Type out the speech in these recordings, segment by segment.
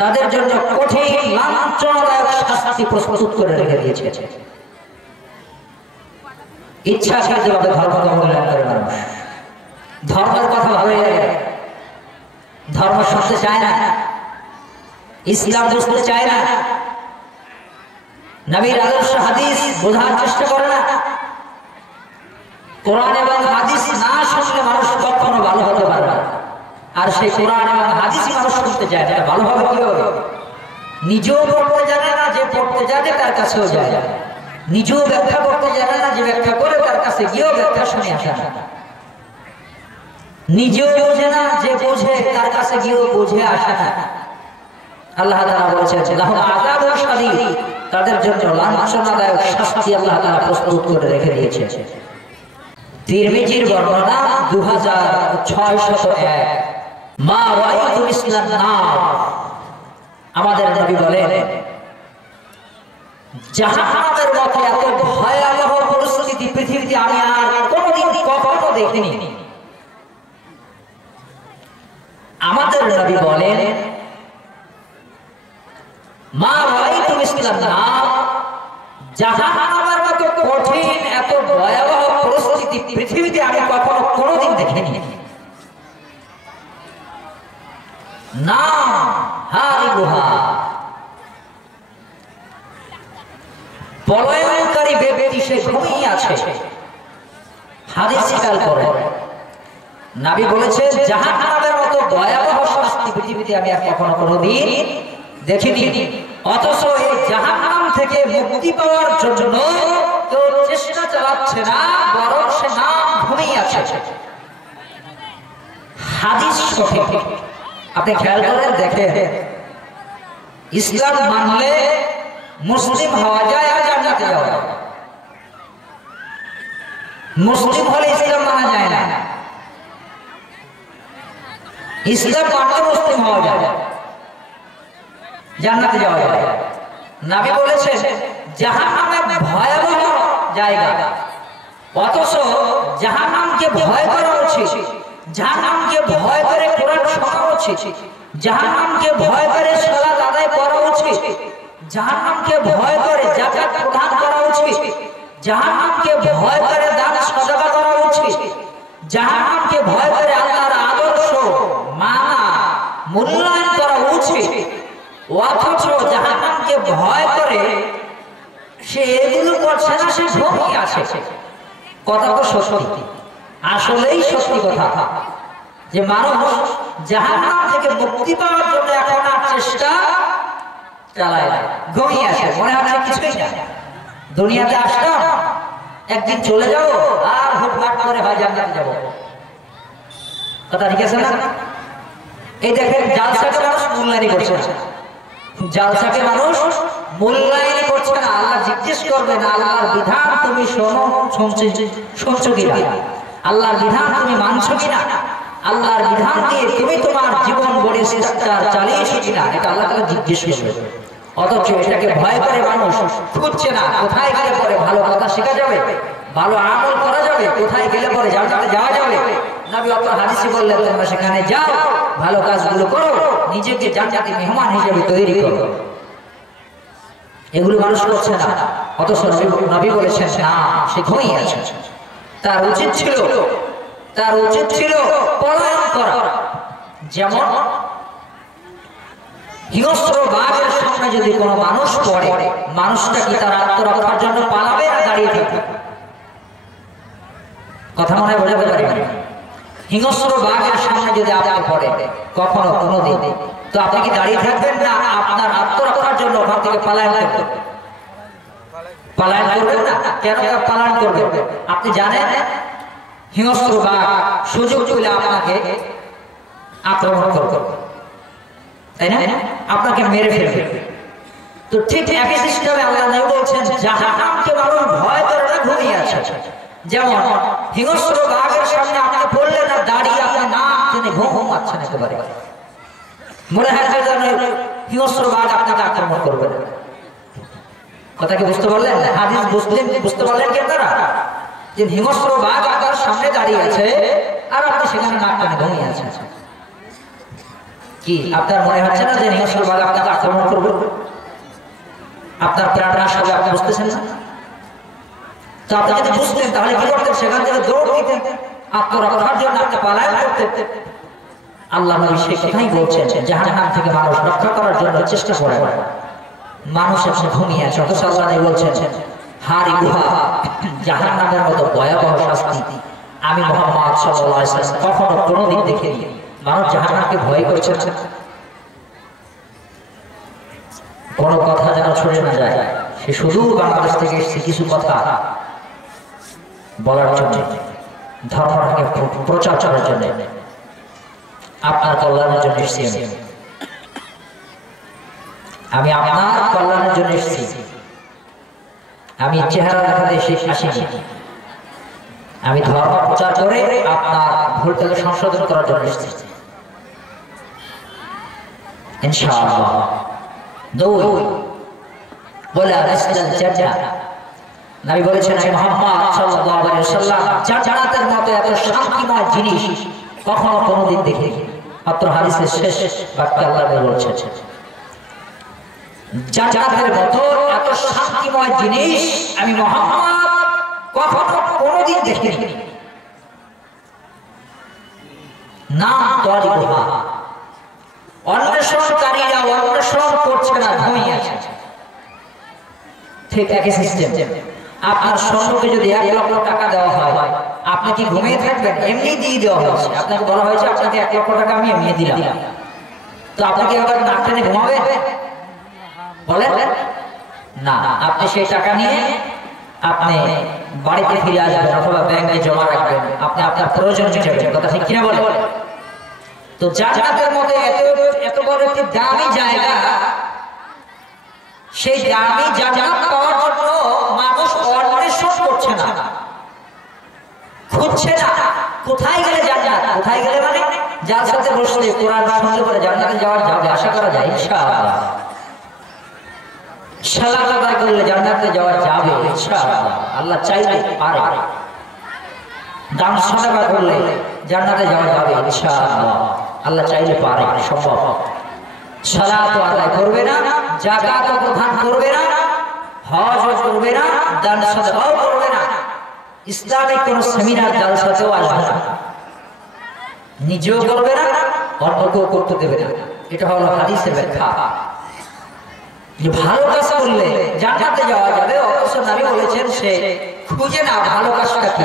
তাদের জন্য কঠিন লাঞ্ছনাদায়ক শাস্তি প্রস্তুত করে রেখে দিয়েছে। ইচ্ছাকৃতভাবে ধর্মকে মূল্যায়ন করে মানুষ, ধর্মের কথা ভাবে ধর্ম শুনতে চায় না, ইসলাম বুঝতে চায় না, নবীর আদর্শ হাদিস বোঝার চেষ্টা করে না। কোরআন এবং হাদিস না শুনলে মানুষ কখনো ভালো হতে পারে না। আর সেই কোরআন এবং হাদিসই মানুষ শুনতে চায়, এটা ভালো হবে কিভাবে? নিজেও পড়তে জানে না, যে পড়তে জানে তার কাছেও যায় না। নিজেও ব্যাখ্যা করতে জানে না, যে ব্যাখ্যা করে তার কাছে গিয়েও ব্যাখ্যা শুনে আসে না। নিজেও বোঝে না, যে বোঝে তার কাছে গিয়েও বুঝে আসে না। আল্লাহ তাআলা বলেছেন লাহুম আযাবুন শাদীদ, তাদের জন্য লাঞ্ছনাদায়ক শাস্তি আল্লাহ তাআলা প্রস্তুত করে রেখে দিয়েছে। তিরমিজির বর্ণনা 2601, মা রাআইতু মিসলান নার। আমাদের নবী বলেন জাহান্নামের মতো এত ভয়াবহ পরিস্থিতি পৃথিবীতে আমি আর কোনোদিন কখনো দেখিনি। আমাদের নবী বলেন মা রাআইতু মিসলান নার, জাহান্নামের মতো কঠিন এত ভয়াবহ পরিস্থিতি পৃথিবীতে আমি কখনো কোনোদিন দেখিনি। না হারিবুহা, পলায়নকারী ব্যক্তি সে ঘুমিয়ে আছে। হাদিস স্বীকার করে নবী বলেছেন জাহান্নামের মতো ভয়াবহ শাস্তি পৃথিবীতে আমি আর কখনো কোনোদিন দেখিনি। অথচ এই জাহান্নাম থেকে মুক্তি পাওয়ার জন্য কেউ চেষ্টা চালাচ্ছে না, বরং সে না ঘুমিয়ে আছে। হাদিস সঠিক। আপনি খেয়াল করেন, দেখেন ইসলাম মানলে মুসলিম হওয়া যায় আর জান্নাতে যাওয়া যায়। মুসলিম হলে ইসলাম মানা যায় না, ইসলাম মানলে মুসলিম হওয়া যায়, জান্নাতে যাওয়া যায়। নবী বলেছেন জাহান্নাম ভয়াবহ জায়গা, অথচ জাহান্নামকে ভয় করা উচিত, জাহান্নামকে ভয় করে কোরআন শোনা উচিত, জাহান্নামকে ভয় করে সালাত আদায় করা উচিত, জাহান্নামকে ভয় করে যাকাত প্রদান করা উচিত, জাহান্নামকে ভয় করে দান সাদাকা করা উচিত, জাহান্নামকে ভয় করে আল্লাহর আদর্শ মানা মূল্যায়ন করা উচিত। অথচ জাহান্নামকে ভয় করে সে এগুলো করছে না, সে ঘুমিয়ে আছে। কথা তো সত্যি, আসলেই সত্যি কথা যে মানুষ জাহান্নাম থেকে মুক্তি পাওয়ার জন্য এখন আর চেষ্টা চালায় না, ঘুমিয়ে আছে। মনে হচ্ছে কিছুই না, দুনিয়াতে আসলাম, একদিন চলে যাবো, আর হুটহাট করে হয় জান্নাতে যাবো। কথা ঠিক আছে না? এই দেখেন জালসাকে মানুষ মূল্যায়ন করছে না, জালসাকে মানুষ মূল্যায়ন করছে না। আল্লাহ জিজ্ঞেস করবে না আল্লাহর বিধান তুমি শুনছো কিনা, আল্লাহর বিধান তুমি মানছো কিনা, আল্লাহর বিধান দিয়ে তুমি তোমার জীবন গড়ে স্ট্রাকচার চালিয়েছো কিনা, এটা আল্লাহ তাআলা জিজ্ঞেস করবে। অথচ এটাকে ভয় করে মানুষ খুঁজছে না কোথায় গেলে পরে ভালো কথা শেখা যাবে, ভালো আমল করা যাবে, কোথায় গেলে পরে জান্নাতে যাওয়া যাবে। নবী আপনার হাদিসে বললেন তোমরা সেখানে যাও, ভালো কাজগুলো করো, নিজেকে জান্নাতি মেহমান হিসেবে তৈরি করো। এগুলো মানুষ করছে না, অথচ নবী বলেছেন না, সে ঘুমিয়ে আছে। তার উচিত ছিল পলায়ন করা। যেমন হিংস্র বাঘের সামনে যদি কোনো মানুষ পড়ে, মানুষটা কি তার আত্মরক্ষার জন্য পালাবে না দাঁড়িয়ে থাকবে? কথা মনে হয় বোঝাতে পারি। হিংস্র বাঘের সামনে যদি আপনি পড়ে কখনো কোনোদিন, তো আপনি কি দাঁড়িয়ে থাকবেন না আপনার আত্মরক্ষার জন্য ওখান থেকে পলায়ন করবেন? পলায়ন করবেন না। কেন পলায়ন করবেন? আপনি জানেন হিংস্র বাঘ সুযোগ পেলে আপনাকে আক্রমণ করবে, তাই না? আপনাকে মেরে ফেলবে। তো ঠিক একই সিস্টেমে আল্লাহ বলছেন জাহান্নামকে মানুষ ভয় করে না, ঘুমিয়ে আছে। যেমন হিংস্র বাঘের সামনে আপনি পড়লে না দাঁড়িয়ে আপনি না তিনি ঘুমাচ্ছেন একেবারে, মনে হয় হিংস্র বাঘ আপনাকে আক্রমণ করবে না। কথা কি বুঝতে পারলেন? হাদিস বুঝতে পারলেন কি আপনারা? যে হিংস্র বাঘ আপনার সামনে দাঁড়িয়ে আছে আর আপনি সেখানে নাক টানে ঘুমিয়ে আছেন। কি আপনার মনে হচ্ছে না যে হিংস্র বাঘ আপনাকে আক্রমণ করবে? আপনার প্রাণনাশ হবে, আপনি বুঝতেছেন না? তো আপনি যদি বুঝতেন তাহলে কি করতেন? সেখান থেকে দৌড় দিতেন, আত্মরক্ষার জন্য আপনি পলায়ন করতেন। আল্লাহ নবী সেই কথাই বলছেন, জাহান্নাম থেকে মানুষ রক্ষা করার জন্য চেষ্টা করে। মানুষ এখন ঘুমিয়ে আছে, অথচ আল্লাহ নবী বলছেন হারি গুহা জাহান্নামের মতো ভয়াবহ শাস্তি আমি মুহাম্মদ সাল্লাল্লাহু আলাইহি ওয়াসাল্লাম কখনো কোনোদিন দেখিনি। মানুষ জাহান্নামকে ভয় করছে। কোনো কথা যেন ছড়ে না যায়। সে শুধু বাংলাদেশ থেকে এসেছে কিছু কথা বলার জন্য, ধর্মটাকে প্রচার করার জন্য, আপনার কল্যাণের জন্য এসেছি। আমি আপনার কল্যাণের জন্য এসেছি। আমি চেহারা দেখাতে আসিনি। আমি ধর্ম প্রচার করে আপনার ভুলটাকে সংশোধন করার জন্য এসেছি ইনশাআল্লাহ। দুই বলে নবী বলেছেন আমি মুহাম্মদ সাল্লাল্লাহু আলাইহি ওয়াসাল্লাম জান্নাতের মতো এত শান্তিময় জিনিস কখনো কোনোদিন দেখিনি। মাত্র হাদিসের শেষ বাক্যে আল্লাহ বলছেন জান্নাতের মতো এত শান্তিময় জিনিস আমি মুহাম্মদ কখনো কোনোদিন দেখিনি। না তরিকুহা, অন্বেষণকারীরা অন্বেষণ করছে না, ঘুমিয়ে আছে। ঠিক একই সিস্টেম। আপনার স্বর্ণকে যদি 1 লক্ষ টাকা দেওয়া হয়, আপনি কি ঘুমিয়ে থাকবেন? এমনি দিয়ে দেওয়া হয়েছে, আপনাকে বলা হয়েছে আপনাকে 1 লক্ষ টাকা আমি এমনি দিলাম। তো আপনি কি আবার নাক টেনে ঘুমাবেন? বলেন না। আপনি সেই টাকা নিয়ে আপনি বাড়িতে ফিরে আসবেন অথবা ব্যাংকে জমা রাখবেন, আপনি আপনার প্রয়োজন মেটাবেন। কথা ঠিক কিনা বলেন? তো জান্নাতের মধ্যে এত বড় একটি দামি জায়গা, সেই দামি জান্নাত পাওয়ার জন্য মানুষ অন্বেষণ করছে না, খুঁজছে না। কোথায় গেলে জান্নাত? কোথায় গেলে মানে যার সাথে বসলে কোরআন শুনলে পরে জান্নাতে যাওয়ার যাবে আশা করা যায় ইনশাআল্লাহ। সালাত আদায় করলে জান্নাতে যাওয়া যাবে ইনশাআল্লাহ, আল্লাহ চাইলে পারে। দান সাদাকা করলে জান্নাতে যাওয়া যাবে ইনশাআল্লাহ, আল্লাহ চাইলে পারে, সম্ভব। সালাত আদায় করবে না, যাকাত প্রদান করবে না, হজ করবে না, দান সাদাকাও করবে না, ইসলামিক কোন সেমিনার জালসাতেও আসবে না, নিজেও করবে না, অন্যকেও করতে দেবে না। এটা হলো হাদিসের ব্যাখ্যা। যে ভালো কাজ করলে জান্নাতে যাওয়া যাবে, অথচ নবী বলেছেন সে খুঁজে না ভালো কাজটা কি,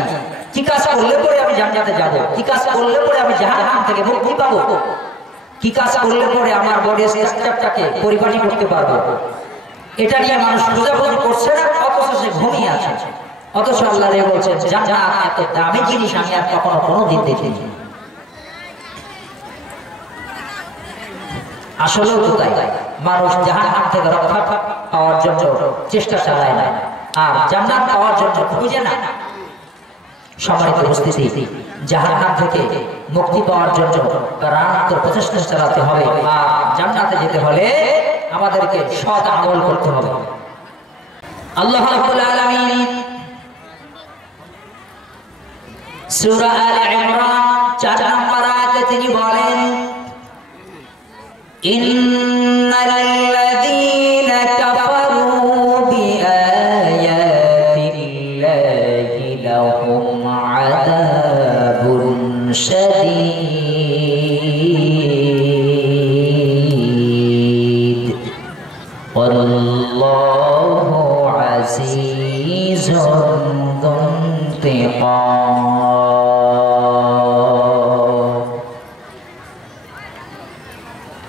কি কাজ করলে পরে আমি জান্নাতে যাব, কি কাজ করলে পরে আমি জাহান্নাম থেকে মুক্তি পাবো, কি কাজ করলে পরে আমার বডি স্ট্রাকচারটাকে পরিপাটি করতে পারবো। এটা নিয়ে মানুষ খোঁজাখুঁজি করছে না, অথচ সে ঘুমিয়ে আছে। অথচ আল্লাহ বলছেন জান্নাত এত দামি জিনিস আমি আর কখনো কোনোদিন দেখিনি। আসলেও তো তাই, মানুষ জাহান্নাম থেকে রক্ষা পাওয়ার জন্য চেষ্টা চালায় না, আর জান্নাত পাওয়ার জন্য খুঁজে না। সম্মানিত উপস্থিতি, জাহান্নাম থেকে মুক্তি পাওয়ার জন্য প্রাণান্ত প্রচেষ্টা চালাতে হবে, আর জান্নাতে যেতে হলে আমাদেরকে সৎ আমল করতে হবে। আল্লাহ রাব্বুল আলামিন সূরা আলে ইমরান 4 নম্বর আয়াতে তিনি বলেন ইন্নাল্লাযীনা কাফারু বিআয়াতিল্লাহি লাহুম আযাবুন শাদীদ ওয়াল্লাহু আজিজুন যুনতিকাম।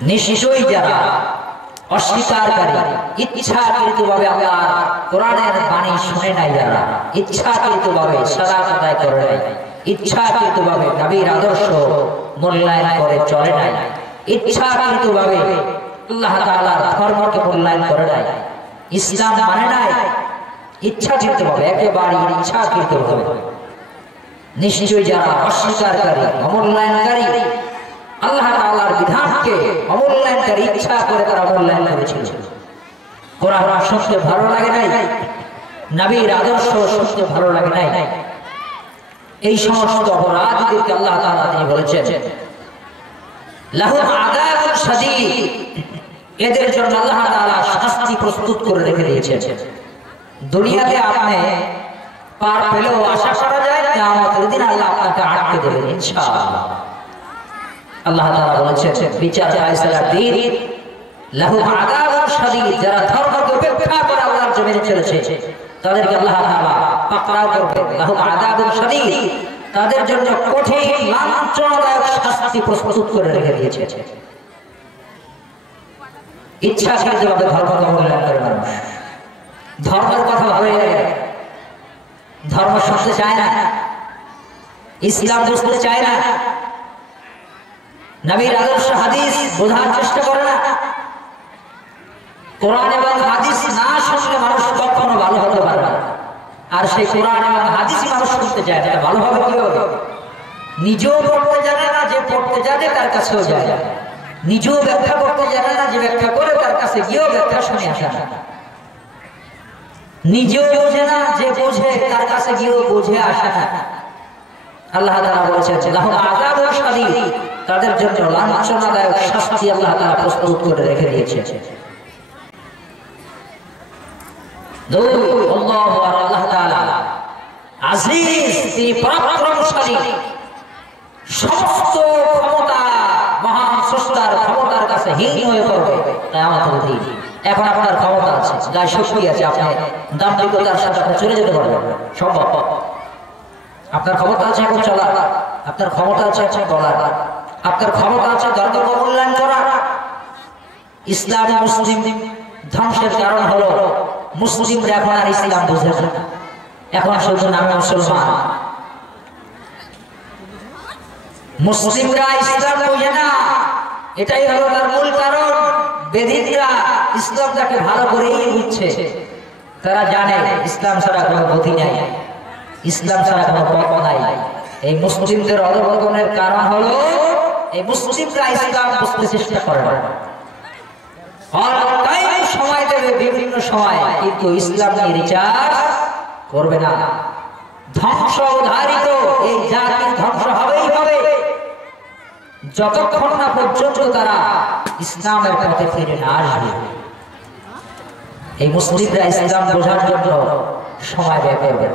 নিশ্চয়ই যারা অস্বীকারী, ইচ্ছাকৃতভাবে আল্লাহর কোরআনের বাণী শুনে নাই, যারা ইচ্ছাকৃতভাবে সালাত আদায় করে নাই, ইচ্ছাকৃতভাবে নবীর আদর্শ মূল্যায়ন করে চলে নাই, ইচ্ছাকৃতভাবে আল্লাহ তাআলার ধর্মকে মূল্যায়ন করে নাই, ইসলাম মানে নাই, ইচ্ছাকৃতভাবে, একেবারে ইচ্ছাকৃতভাবে। নিশ্চয়ই যারা অস্বীকারী, অমূল্যায়নকারী, আল্লাহ তাআলার বিধানকে অমূল্যায়নকারী, ইচ্ছা করে তারা অমূল্যায়ন করেছিল। কোরআন শুনতে ভালো লাগে নাই, নবীর আদর্শ শুনতে ভালো লাগে নাই, এই সমস্ত অপরাধীদেরকে আল্লাহ তাআলা তিনি বলেছেন লাহুম আযাবুন শাদীদ, এদের জন্য আল্লাহ তাআলা শাস্তি প্রস্তুত করে রেখে দিয়েছেন। দুনিয়াতে আপনি পার পেলেও আশা করা যায় কিয়ামতের দিন আল্লাহ আপনাকে আটকে দেবেন ইনশাআল্লাহ। আল্লাহ তাআলা বলেছেন বিচার ফায়সালার দিন লাহু আযাবুন শাদীদ, যারা ধর্মকে উপেক্ষা করে আল্লাহর জমিনে চলেছে তাদেরকে আল্লাহ তাআলা পাকড়াও করবেন। লাহু আযাবুন শাদীদ, তাদের জন্য কঠিন লাঞ্ছনাদায়ক শাস্তি প্রস্তুত করে রেখে দিয়েছে। ইচ্ছাকৃতভাবে ধর্মকে মূল্যায়ন করে মানুষ, ধর্মের কথা ভাবে ধর্ম শুনতে চায় না, ইসলাম বুঝতে চায় না, নবীর আদর্শ হাদিস বোঝার চেষ্টা করে না। কোরআন এবং হাদিস না শুনলে মানুষ কখনো ভালো হতে পারে না। আর সেই কোরআন এবং হাদিস মানুষ শুনতে চায় না, ভালো হবে কি হবে? নিজেও পড়তে জানে না, যে পড়তে জানে তার কাছেও যায় না। নিজেও ব্যাখ্যা করতে জানে না, যে ব্যাখ্যা করে তার কাছে গিয়েও ব্যাখ্যা শুনে আসে না। নিজেও বোঝে না, যে বোঝে তার কাছে গিয়েও বুঝে আসে না। আল্লাহ তাআলা বলেছেন লাহু আযাবুন শাদীদ, তাদের জন্য লাঞ্ছনাদায়ক শাস্তি আল্লাহ তাআলা প্রস্তুত করে রেখে দিয়েছে। দুই, আল্লাহু আল্লাহ তাআলা আজিজ, তিনি পরাক্রমশালী, সমস্ত ক্ষমতা মহান স্রষ্টার ক্ষমতার কাছে হীন হয়ে পড়বে কিয়ামতের দিন। এখন আপনার ক্ষমতা আছে, গায়ে শক্তি আছে, আপনি দাম্ভিকতার সাথে আপনি চলে যেতে পারবেন, সম্ভব। আপনার ক্ষমতা আছে এখন চলার, আপনার ক্ষমতা আছে এখন বলার, আপনার ক্ষমতা আছে ধর্ম মূল্যায়ন করা। ইসলাম মুসলিম ধ্বংসের কারণ হলো মুসলিমরা এখন আর ইসলাম বুঝে না, এখন শুধু নামে মুসলমান। মুসলিমরা ইসলাম বুঝে না, এটাই হলো তার মূল কারণ। বেদিনরা ইসলামটাকে ভালো করেই বুঝছে, তারা জানে ইসলাম ছাড়া কোনো গতি নাই, ইসলাম ছাড়া কোনো পথ নাই। এই মুসলিমদের অধঃপতনের কারণ হলো এই মুসলিমরা ইসলাম বুঝতে চেষ্টা করে না, সময় দেবে বিভিন্ন সময়, কিন্তু ইসলাম নিয়ে রিচার্জ করবে না। ধ্বংস ধারিত এই জাতির ধ্বংস হবেই হবে যতক্ষণ না পর্যন্ত তারা ইসলামের পথে ফিরে না আসবে। এই মুসলিমরা ইসলাম বোঝার জন্য সময় ব্যয় করবে,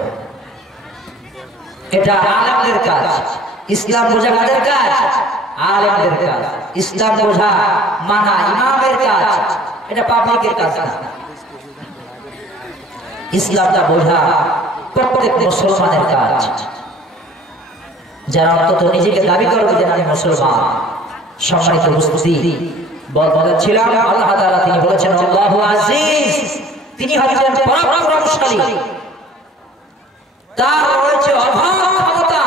এটা আলেমদের কাজ। ইসলাম বোঝা কাদের কাজ? আলেমদের কাজ। ইসলাম বোঝা মানা ইমামের কাজ, এটা পাবলিকের কাজ না। ইসলামটা বোঝা প্রত্যেক মুসলমানের কাজ, যারা অন্তত নিজেকে দাবি করবে যে আমি মুসলমান। সম্মানিত উপস্থিতি, বলেছিলাম আল্লাহ তাআলা তিনি বলেছেন আল্লাহু আজিজ, তিনি হচ্ছেন পরাক্রমশালী, তার রয়েছে অভাব ক্ষমতা,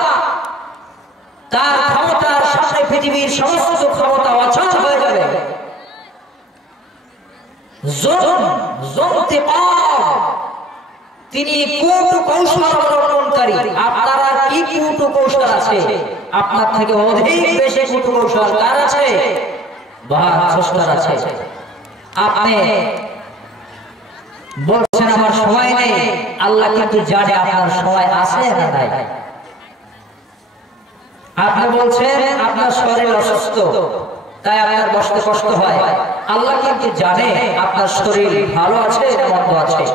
তার ক্ষমতার সামনে পৃথিবীর সমস্ত ক্ষমতা অচল হয়ে যাবে। তিনি কূট কৌশল অবলম্বনকারী। আপনারা কি কূট কৌশল আছে? আপনার থেকে অধিক বেশি কূট কৌশল কার আছে? মহান স্রষ্টার আছে। আপনি বলছেন আমার সময় নেই, আল্লাহ কিন্তু জানে আপনার সময় আছে না নাই। আপনি বলছেন আপনার শরীর অসুস্থ, তাই আপনার বসতে কষ্ট হয়, আল্লাহ কিন্তু জানে আপনার শরীর ভালো আছে না মন্দ আছে।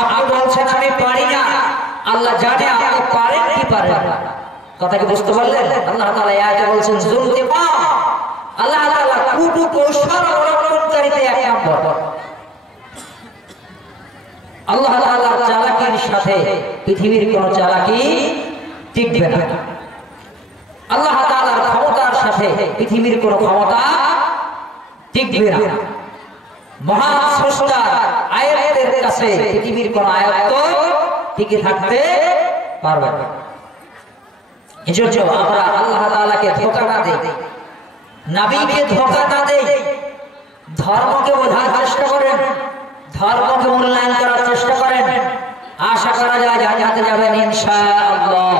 আপনি বলছেন আমি পারি না, আল্লাহ জানে আপনি পারেন কি পারেন না। কথা কি বুঝতে পারলেন? আল্লাহ তাআলা এই আয়াতে বলছেন যুলতিমা, আল্লাহ তাআলা কূট কৌশল অবলম্বনকারীতে এক নম্বর। আল্লাহ তাআলার চালাকির সাথে পৃথিবীর কোনো চালাকি টিকবে না। আল্লাহ তাআলার ক্ষমতার সাথে পৃথিবীর কোনো ক্ষমতা টিকবে না। মহান স্রষ্টার আয়াতের কাছে পৃথিবীর কোন আয়াত টিকে থাকতে পারবে না। এজন্য আমরা আল্লাহ তাআলাকে ধোঁকা না দেই, নবীকে ধোঁকা না দেই, ধর্মকে বোঝার চেষ্টা করেন, ধর্মকে মূল্যায়ন করার চেষ্টা করেন। আশা করা যায় জান্নাতে যাবেন ইনশাআল্লাহ।